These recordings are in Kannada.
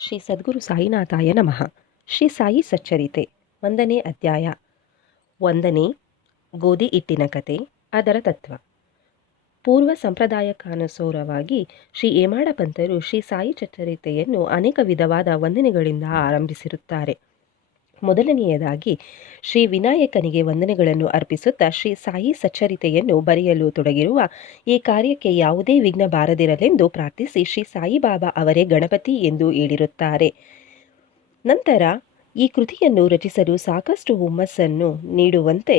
ಶ್ರೀ ಸದ್ಗುರು ಸಾಯಿನಾಥಾಯ ನಮಃ. ಶ್ರೀ ಸಾಯಿ ಸಚ್ಚರಿತೆ 1ನೇ ಅಧ್ಯಾಯ. 1ನೇ ಗೋಧಿ ಹಿಟ್ಟಿನ ಕತೆ, ಅದರ ತತ್ವ. ಪೂರ್ವ ಸಂಪ್ರದಾಯಕ್ಕನುಸಾರವಾಗಿ ಶ್ರೀ ಹೇಮಾಡ ಪಂತರು ಶ್ರೀ ಸಾಯಿ ಸಚ್ಚರಿತೆಯನ್ನು ಅನೇಕ ವಿಧವಾದ ವಂದನೆಗಳಿಂದ ಆರಂಭಿಸಿರುತ್ತಾರೆ. ಮೊದಲನೆಯದಾಗಿ ಶ್ರೀ ವಿನಾಯಕನಿಗೆ ವಂದನೆಗಳನ್ನು ಅರ್ಪಿಸುತ್ತಾ ಶ್ರೀ ಸಾಯಿ ಸಚ್ಚರಿತೆಯನ್ನು ಬರೆಯಲು ತೊಡಗಿರುವ ಈ ಕಾರ್ಯಕ್ಕೆ ಯಾವುದೇ ವಿಘ್ನ ಬಾರದಿರಲೆಂದು ಪ್ರಾರ್ಥಿಸಿ ಶ್ರೀ ಸಾಯಿಬಾಬಾ ಅವರೇ ಗಣಪತಿ ಎಂದು ಹೇಳಿರುತ್ತಾರೆ. ನಂತರ ಈ ಕೃತಿಯನ್ನು ರಚಿಸಲು ಸಾಕಷ್ಟು ಹುಮ್ಮಸ್ಸನ್ನು ನೀಡುವಂತೆ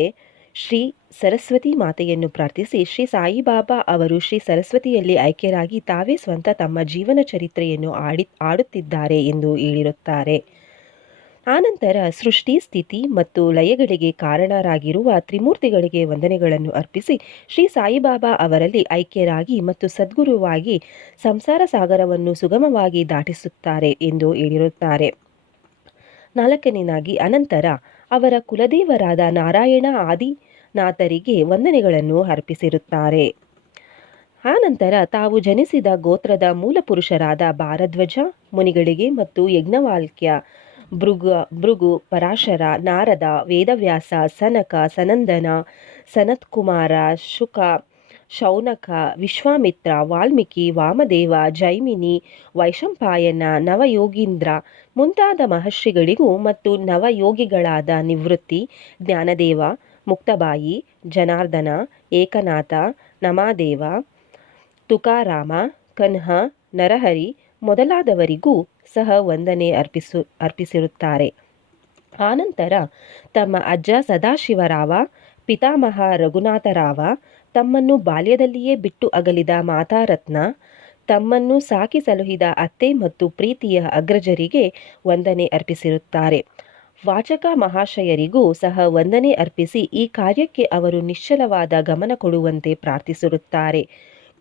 ಶ್ರೀ ಸರಸ್ವತಿ ಮಾತೆಯನ್ನು ಪ್ರಾರ್ಥಿಸಿ ಶ್ರೀ ಸಾಯಿಬಾಬಾ ಅವರು ಶ್ರೀ ಸರಸ್ವತಿಯಲ್ಲಿ ಐಕ್ಯರಾಗಿ ತಾವೇ ಸ್ವಂತ ತಮ್ಮ ಜೀವನ ಚರಿತ್ರೆಯನ್ನು ಆಡುತ್ತಿದ್ದಾರೆ ಎಂದು ಹೇಳಿರುತ್ತಾರೆ. ಆನಂತರ ಸೃಷ್ಟಿ, ಸ್ಥಿತಿ ಮತ್ತು ಲಯಗಳಿಗೆ ಕಾರಣರಾಗಿರುವ ತ್ರಿಮೂರ್ತಿಗಳಿಗೆ ವಂದನೆಗಳನ್ನು ಅರ್ಪಿಸಿ ಶ್ರೀ ಸಾಯಿಬಾಬಾ ಅವರಲ್ಲಿ ಐಕ್ಯರಾಗಿ ಮತ್ತು ಸದ್ಗುರುವಾಗಿ ಸಂಸಾರ ಸಾಗರವನ್ನು ಸುಗಮವಾಗಿ ದಾಟಿಸುತ್ತಾರೆ ಎಂದು ಹೇಳಿರುತ್ತಾರೆ. 4ನೇದಾಗಿ ಅನಂತರ ಅವರ ಕುಲದೇವರಾದ ನಾರಾಯಣ ಆದಿನಾಥರಿಗೆ ವಂದನೆಗಳನ್ನು ಅರ್ಪಿಸಿರುತ್ತಾರೆ. ಆನಂತರ ತಾವು ಜನಿಸಿದ ಗೋತ್ರದ ಮೂಲಪುರುಷರಾದ ಭಾರದ್ವಾಜ ಮುನಿಗಳಿಗೆ ಮತ್ತು ಯಜ್ಞವಾಲ್ಕ್ಯ, ಭೃಗು, ಪರಾಶರ, ನಾರದ, ವೇದವ್ಯಾಸ, ಸನಕ, ಸನಂದನ, ಸನತ್ಕುಮಾರ, ಶುಕ, ಶೌನಕ, ವಿಶ್ವಾಮಿತ್ರ, ವಾಲ್ಮೀಕಿ, ವಾಮದೇವ, ಜೈಮಿನಿ, ವೈಶಂಪಾಯನ, ನವಯೋಗೀಂದ್ರ ಮುಂತಾದ ಮಹರ್ಷಿಗಳಿಗೂ ಮತ್ತು ನವಯೋಗಿಗಳಾದ ನಿವೃತ್ತಿ, ಜ್ಞಾನದೇವ, ಮುಕ್ತಬಾಯಿ, ಜನಾರ್ದನ, ಏಕನಾಥ, ನಮಾದೇವ, ತುಕಾರಾಮ, ಕನ್ಹ, ನರಹರಿ ಮೊದಲಾದವರಿಗೂ ಸಹ ವಂದನೆ ಅರ್ಪಿಸಿರುತ್ತಾರೆ. ಆನಂತರ ತಮ್ಮ ಅಜ್ಜ ಸದಾಶಿವರಾವ, ಪಿತಾಮಹ ರಘುನಾಥರಾವ, ತಮ್ಮನ್ನು ಬಾಲ್ಯದಲ್ಲಿಯೇ ಬಿಟ್ಟು ಅಗಲಿದ ಮಾತಾರತ್ನ, ತಮ್ಮನ್ನು ಸಾಕಿ ಸಲುಹಿದ ಅತ್ತೆ ಮತ್ತು ಪ್ರೀತಿಯ ಅಗ್ರಜರಿಗೆ ವಂದನೆ ಅರ್ಪಿಸಿರುತ್ತಾರೆ. ವಾಚಕ ಮಹಾಶಯರಿಗೂ ಸಹ ವಂದನೆ ಅರ್ಪಿಸಿ ಈ ಕಾರ್ಯಕ್ಕೆ ಅವರು ನಿಶ್ಚಲವಾದ ಗಮನ ಕೊಡುವಂತೆ ಪ್ರಾರ್ಥಿಸಿರುತ್ತಾರೆ.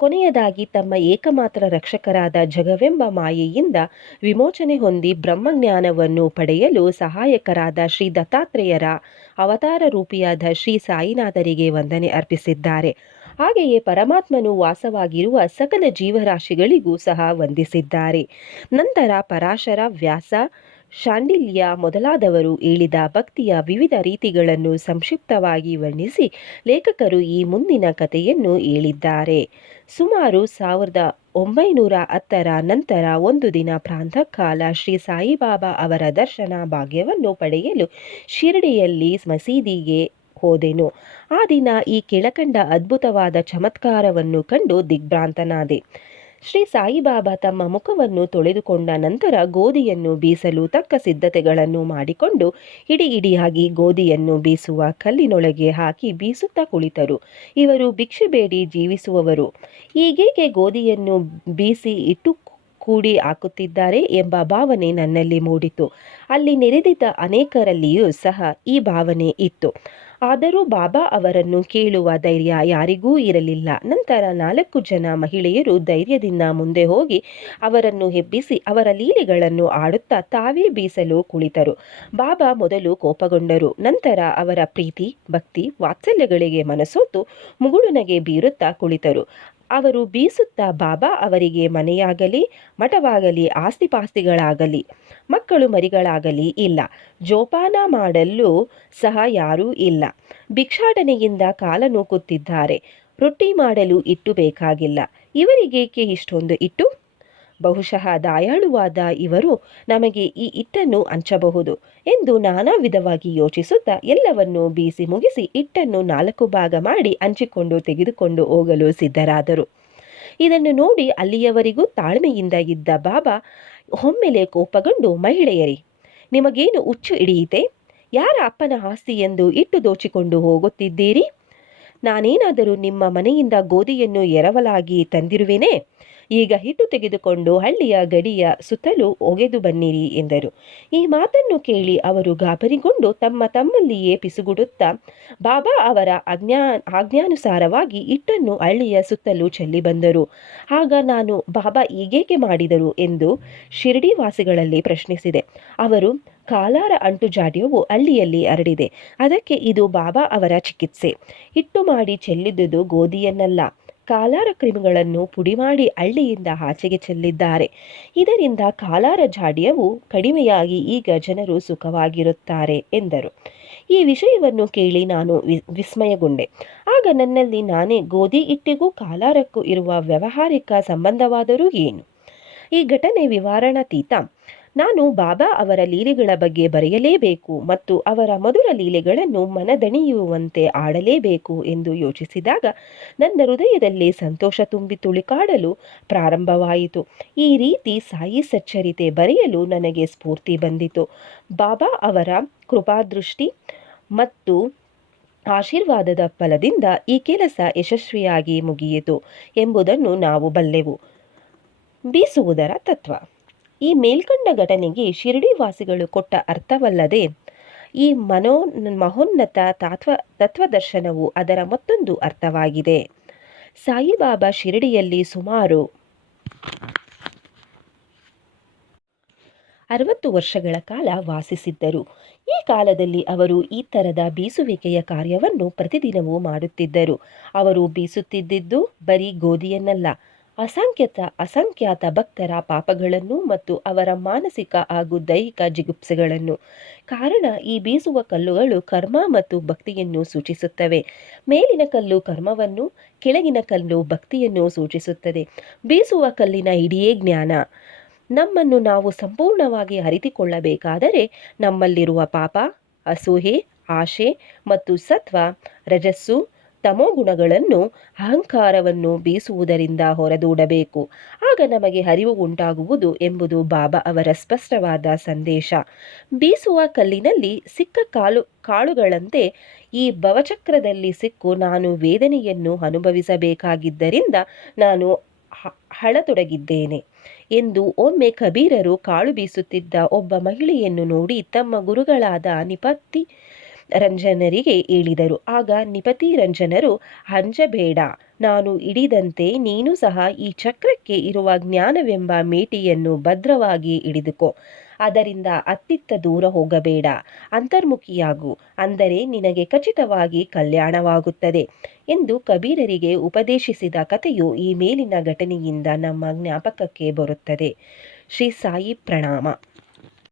ಕೊನೆಯದಾಗಿ ತಮ್ಮ ಏಕಮಾತ್ರ ರಕ್ಷಕರಾದ ಜಗವೆಂಬ ಮಾಯೆಯಿಂದ ವಿಮೋಚನೆ ಹೊಂದಿ ಬ್ರಹ್ಮಜ್ಞಾನವನ್ನು ಪಡೆಯಲು ಸಹಾಯಕರಾದ ಶ್ರೀ ದತ್ತಾತ್ರೇಯರ ಅವತಾರ ರೂಪಿಯಾದ ಶ್ರೀ ಸಾಯಿನಾಥರಿಗೆ ವಂದನೆ ಅರ್ಪಿಸಿದ್ದಾರೆ. ಹಾಗೆಯೇ ಪರಮಾತ್ಮನು ವಾಸವಾಗಿರುವ ಸಕಲ ಜೀವರಾಶಿಗಳಿಗೂ ಸಹ ವಂದಿಸಿದ್ದಾರೆ. ನಂತರ ಪರಾಶರ, ವ್ಯಾಸ, ಶಾಂಡಿಲ್ಯ ಮೊದಲಾದವರು ಹೇಳಿದ ಭಕ್ತಿಯ ವಿವಿಧ ರೀತಿಗಳನ್ನು ಸಂಕ್ಷಿಪ್ತವಾಗಿ ವರ್ಣಿಸಿ ಲೇಖಕರು ಈ ಮುಂದಿನ ಕಥೆಯನ್ನು ಹೇಳಿದ್ದಾರೆ. ಸುಮಾರು 1910ರ ನಂತರ ಒಂದು ದಿನ ಪ್ರಾತಃ ಕಾಲ ಶ್ರೀ ಸಾಯಿಬಾಬಾ ಅವರ ದರ್ಶನ ಭಾಗ್ಯವನ್ನು ಪಡೆಯಲು ಶಿರಡಿಯಲ್ಲಿ ಮಸೀದಿಗೆ ಹೋದೆನು. ಆ ದಿನ ಈ ಕೆಳಕಂಡ ಅದ್ಭುತವಾದ ಚಮತ್ಕಾರವನ್ನು ಕಂಡು ದಿಗ್ಭ್ರಾಂತನಾದೆ. ಶ್ರೀ ಸಾಯಿಬಾಬಾ ತಮ್ಮ ಮುಖವನ್ನು ತೊಳೆದುಕೊಂಡ ನಂತರ ಗೋಧಿಯನ್ನು ಬೀಸಲು ತಕ್ಕ ಸಿದ್ಧತೆಗಳನ್ನು ಮಾಡಿಕೊಂಡು ಇಡಿಯಾಗಿ ಗೋಧಿಯನ್ನು ಬೀಸುವ ಕಲ್ಲಿನೊಳಗೆ ಹಾಕಿ ಬೀಸುತ್ತಾ ಕುಳಿತರು. ಇವರು ಭಿಕ್ಷೆ ಬೇಡಿ ಜೀವಿಸುವವರು, ಹೀಗೇಕೆ ಗೋಧಿಯನ್ನು ಬೀಸಿ ಇಟ್ಟು ಕೂಡಿ ಹಾಕುತ್ತಿದ್ದಾರೆ ಎಂಬ ಭಾವನೆ ನನ್ನಲ್ಲಿ ಮೂಡಿತು. ಅಲ್ಲಿ ನೆರೆದಿದ್ದ ಅನೇಕರಲ್ಲಿಯೂ ಸಹ ಈ ಭಾವನೆ ಇತ್ತು. ಆದರೂ ಬಾಬಾ ಅವರನ್ನು ಕೇಳುವ ಧೈರ್ಯ ಯಾರಿಗೂ ಇರಲಿಲ್ಲ. ನಂತರ 4 ಜನ ಮಹಿಳೆಯರು ಧೈರ್ಯದಿಂದ ಮುಂದೆ ಹೋಗಿ ಅವರನ್ನು ಎಬ್ಬಿಸಿ ಅವರ ಲೀಲೆಗಳನ್ನು ಆಡುತ್ತಾ ತಾವೇ ಬೀಸಲು ಕುಳಿತರು. ಬಾಬಾ ಮೊದಲು ಕೋಪಗೊಂಡರು. ನಂತರ ಅವರ ಪ್ರೀತಿ, ಭಕ್ತಿ, ವಾತ್ಸಲ್ಯಗಳಿಗೆ ಮನಸೋತು ಮುಗುಳುನಗೆ ಬೀರುತ್ತಾ ಕುಳಿತರು. ಅವರು ಬೀಸುತ್ತಾ ಬಾಬಾ ಅವರಿಗೆ ಮನೆಯಾಗಲಿ, ಮಠವಾಗಲಿ, ಆಸ್ತಿಪಾಸ್ತಿಗಳಾಗಲಿ, ಮಕ್ಕಳು ಮರಿಗಳಾಗಲಿ ಇಲ್ಲ, ಜೋಪಾನ ಮಾಡಲು ಸಹ ಯಾರೂ ಇಲ್ಲ, ಭಿಕ್ಷಾಟನೆಯಿಂದ ಕಾಲ ನೂಕುತ್ತಿದ್ದಾರೆ, ರೊಟ್ಟಿ ಮಾಡಲು ಹಿಟ್ಟು ಬೇಕಾಗಿಲ್ಲ, ಇವರಿಗೇಕೆ ಇಷ್ಟೊಂದು ಹಿಟ್ಟು? ಬಹುಶಃ ದಯಾಳುವಾದ ಇವರು ನಮಗೆ ಈ ಹಿಟ್ಟನ್ನು ಹಂಚಬಹುದು ಎಂದು ನಾನಾ ವಿಧವಾಗಿ ಯೋಚಿಸುತ್ತಾ ಎಲ್ಲವನ್ನೂ ಬೀಸಿ ಮುಗಿಸಿ ಹಿಟ್ಟನ್ನು 4 ಭಾಗ ಮಾಡಿ ಹಂಚಿಕೊಂಡು ತೆಗೆದುಕೊಂಡು ಹೋಗಲು ಸಿದ್ಧರಾದರು. ಇದನ್ನು ನೋಡಿ ಅಲ್ಲಿಯವರೆಗೂ ತಾಳ್ಮೆಯಿಂದ ಇದ್ದ ಬಾಬಾ ಒಮ್ಮೆಲೆ ಕೋಪಗೊಂಡು, ಮಹಿಳೆಯರೇ, ನಿಮಗೇನು ಹುಚ್ಚು ಹಿಡಿಯಿತೆ? ಯಾರ ಅಪ್ಪನ ಆಸ್ತಿ ಎಂದು ಹಿಟ್ಟು ದೋಚಿಕೊಂಡು ಹೋಗುತ್ತಿದ್ದೀರಿ? ನಾನೇನಾದರೂ ನಿಮ್ಮ ಮನೆಯಿಂದ ಗೋಧಿಯನ್ನು ಎರವಲಾಗಿ ತಂದಿರುವೆನೇ? ಈಗ ಹಿಟ್ಟು ತೆಗೆದುಕೊಂಡು ಹಳ್ಳಿಯ ಗಡಿಯ ಸುತ್ತಲೂ ಒಗೆದು ಬನ್ನಿರಿ ಎಂದರು. ಈ ಮಾತನ್ನು ಕೇಳಿ ಅವರು ಗಾಬರಿಗೊಂಡು ತಮ್ಮಲ್ಲಿಯೇ ಪಿಸುಗುಡುತ್ತಾ ಬಾಬಾ ಅವರ ಆಜ್ಞಾನುಸಾರವಾಗಿ ಹಿಟ್ಟನ್ನು ಹಳ್ಳಿಯ ಸುತ್ತಲೂ ಚೆಲ್ಲಿ ಬಂದರು. ಆಗ ನಾನು, ಬಾಬಾ ಹೀಗೇಕೆ ಮಾಡಿದರು ಎಂದು ಶಿರಡಿ ವಾಸಿಗಳಲ್ಲಿ ಪ್ರಶ್ನಿಸಿದೆ. ಅವರು, ಕಾಲಾರ ಅಂಟುಜಾಡ್ಯವು ಹಳ್ಳಿಯಲ್ಲಿ ಹರಡಿದೆ, ಅದಕ್ಕೆ ಇದು ಬಾಬಾ ಅವರ ಚಿಕಿತ್ಸೆ. ಹಿಟ್ಟು ಮಾಡಿ ಚೆಲ್ಲಿದುದು ಗೋಧಿಯನ್ನಲ್ಲ, ಕಾಲಾರ ಕ್ರಿಮಿಗಳನ್ನು ಪುಡಿಮಾಡಿ ಹಳ್ಳಿಯಿಂದ ಆಚೆಗೆ ಚೆಲ್ಲಿದ್ದಾರೆ. ಇದರಿಂದ ಕಾಲಾರ ಜಾಡ್ಯವು ಕಡಿಮೆಯಾಗಿ ಈಗ ಜನರು ಸುಖವಾಗಿರುತ್ತಾರೆ ಎಂದರು. ಈ ವಿಷಯವನ್ನು ಕೇಳಿ ನಾನು ವಿಸ್ಮಯಗೊಂಡೆ. ಆಗ ನನ್ನಲ್ಲಿ ನಾನೇ, ಗೋಧಿ ಹಿಟ್ಟಿಗೂ ಕಾಲಾರಕ್ಕೂ ಇರುವ ವ್ಯಾವಹಾರಿಕ ಸಂಬಂಧವಾದರೂ ಏನು? ಈ ಘಟನೆ ವಿವರಣಾತೀತ. ನಾನು ಬಾಬಾ ಅವರ ಲೀಲೆಗಳ ಬಗ್ಗೆ ಬರೆಯಲೇಬೇಕು ಮತ್ತು ಅವರ ಮಧುರ ಲೀಲೆಗಳನ್ನು ಮನದಣಿಯುವಂತೆ ಆಡಲೇಬೇಕು ಎಂದು ಯೋಚಿಸಿದಾಗ ನನ್ನ ಹೃದಯದಲ್ಲಿ ಸಂತೋಷ ತುಂಬಿ ತುಳಿಕಾಡಲು ಪ್ರಾರಂಭವಾಯಿತು. ಈ ರೀತಿ ಸಾಯಿ ಸಚ್ಚರಿತೆ ಬರೆಯಲು ನನಗೆ ಸ್ಫೂರ್ತಿ ಬಂದಿತು. ಬಾಬಾ ಅವರ ಕೃಪಾದೃಷ್ಟಿ ಮತ್ತು ಆಶೀರ್ವಾದದ ಫಲದಿಂದ ಈ ಕೆಲಸ ಯಶಸ್ವಿಯಾಗಿ ಮುಗಿಯಿತು ಎಂಬುದನ್ನು ನಾವು ಬಲ್ಲೆವು. ಬೀಸುವುದರ ತತ್ವ. ಈ ಮೇಲ್ಕಂಡ ಘಟನೆಗೆ ಶಿರಡಿ ವಾಸಿಗಳು ಕೊಟ್ಟ ಅರ್ಥವಲ್ಲದೆ ಈ ಮಹೋನ್ನತ ತತ್ವದರ್ಶನವು ಅದರ ಮತ್ತೊಂದು ಅರ್ಥವಾಗಿದೆ. ಸಾಯಿಬಾಬಾ ಶಿರಡಿಯಲ್ಲಿ ಸುಮಾರು 60 ವರ್ಷಗಳ ಕಾಲ ವಾಸಿಸಿದ್ದರು. ಈ ಕಾಲದಲ್ಲಿ ಅವರು ಈ ಥರದ ಬೀಸುವಿಕೆಯ ಕಾರ್ಯವನ್ನು ಪ್ರತಿದಿನವೂ ಮಾಡುತ್ತಿದ್ದರು. ಅವರು ಬೀಸುತ್ತಿದ್ದುದು ಬರೀ ಗೋಧಿಯನ್ನಲ್ಲ, ಅಸಂಖ್ಯಾತ ಭಕ್ತರ ಪಾಪಗಳನ್ನು ಮತ್ತು ಅವರ ಮಾನಸಿಕ ಹಾಗೂ ದೈಹಿಕ ಜಿಗುಪ್ಸೆಗಳನ್ನು. ಕಾರಣ, ಈ ಬೀಸುವ ಕಲ್ಲುಗಳು ಕರ್ಮ ಮತ್ತು ಭಕ್ತಿಯನ್ನು ಸೂಚಿಸುತ್ತವೆ. ಮೇಲಿನ ಕಲ್ಲು ಕರ್ಮವನ್ನು, ಕೆಳಗಿನ ಕಲ್ಲು ಭಕ್ತಿಯನ್ನು ಸೂಚಿಸುತ್ತದೆ. ಬೀಸುವ ಕಲ್ಲಿನ ಹಿಡಿಯೇ ಜ್ಞಾನ. ನಮ್ಮನ್ನು ನಾವು ಸಂಪೂರ್ಣವಾಗಿ ಅರಿತುಕೊಳ್ಳಬೇಕಾದರೆ ನಮ್ಮಲ್ಲಿರುವ ಪಾಪ, ಅಸೂಯೆ, ಆಶೆ ಮತ್ತು ಸತ್ವ, ರಜಸ್ಸು, ತಮೋಗುಣಗಳನ್ನು, ಅಹಂಕಾರವನ್ನು ಬೀಸುವುದರಿಂದ ಹೊರದೂಡಬೇಕು. ಆಗ ನಮಗೆ ಅರಿವು ಉಂಟಾಗುವುದು ಎಂಬುದು ಬಾಬಾ ಅವರ ಸ್ಪಷ್ಟವಾದ ಸಂದೇಶ. ಬೀಸುವ ಕಲ್ಲಿನಲ್ಲಿ ಸಿಕ್ಕ ಕಾಳುಗಳಂತೆ ಈ ಭವಚಕ್ರದಲ್ಲಿ ಸಿಕ್ಕು ನಾನು ವೇದನೆಯನ್ನು ಅನುಭವಿಸಬೇಕಾಗಿದ್ದರಿಂದ ನಾನು ಅಳತೊಡಗಿದ್ದೇನೆ ಎಂದು ಒಮ್ಮೆ ಕಬೀರರು ಕಾಳು ಬೀಸುತ್ತಿದ್ದ ಒಬ್ಬ ಮಹಿಳೆಯನ್ನು ನೋಡಿ ತಮ್ಮ ಗುರುಗಳಾದ ನಿಪತಿ ರಂಜನರಿಗೆ ಹೇಳಿದರು. ಆಗ ನಿಪತಿ ರಂಜನರು, ಅಂಜಬೇಡ, ನಾನು ಹಿಡಿದಂತೆ ನೀನು ಸಹ ಈ ಚಕ್ರಕ್ಕೆ ಇರುವ ಜ್ಞಾನವೆಂಬ ಮೇಟಿಯನ್ನು ಭದ್ರವಾಗಿ ಹಿಡಿದುಕೋ. ಅದರಿಂದ ಅತ್ತಿತ್ತ ದೂರ ಹೋಗಬೇಡ, ಅಂತರ್ಮುಖಿಯಾಗು, ಅಂದರೆ ನಿನಗೆ ಖಚಿತವಾಗಿ ಕಲ್ಯಾಣವಾಗುತ್ತದೆ ಎಂದು ಕಬೀರರಿಗೆ ಉಪದೇಶಿಸಿದ ಕಥೆಯು ಈ ಮೇಲಿನ ಘಟನೆಯಿಂದ ನಮ್ಮ ಜ್ಞಾಪಕಕ್ಕೆ ಬರುತ್ತದೆ. ಶ್ರೀ ಸಾಯಿ ಪ್ರಣಾಮ.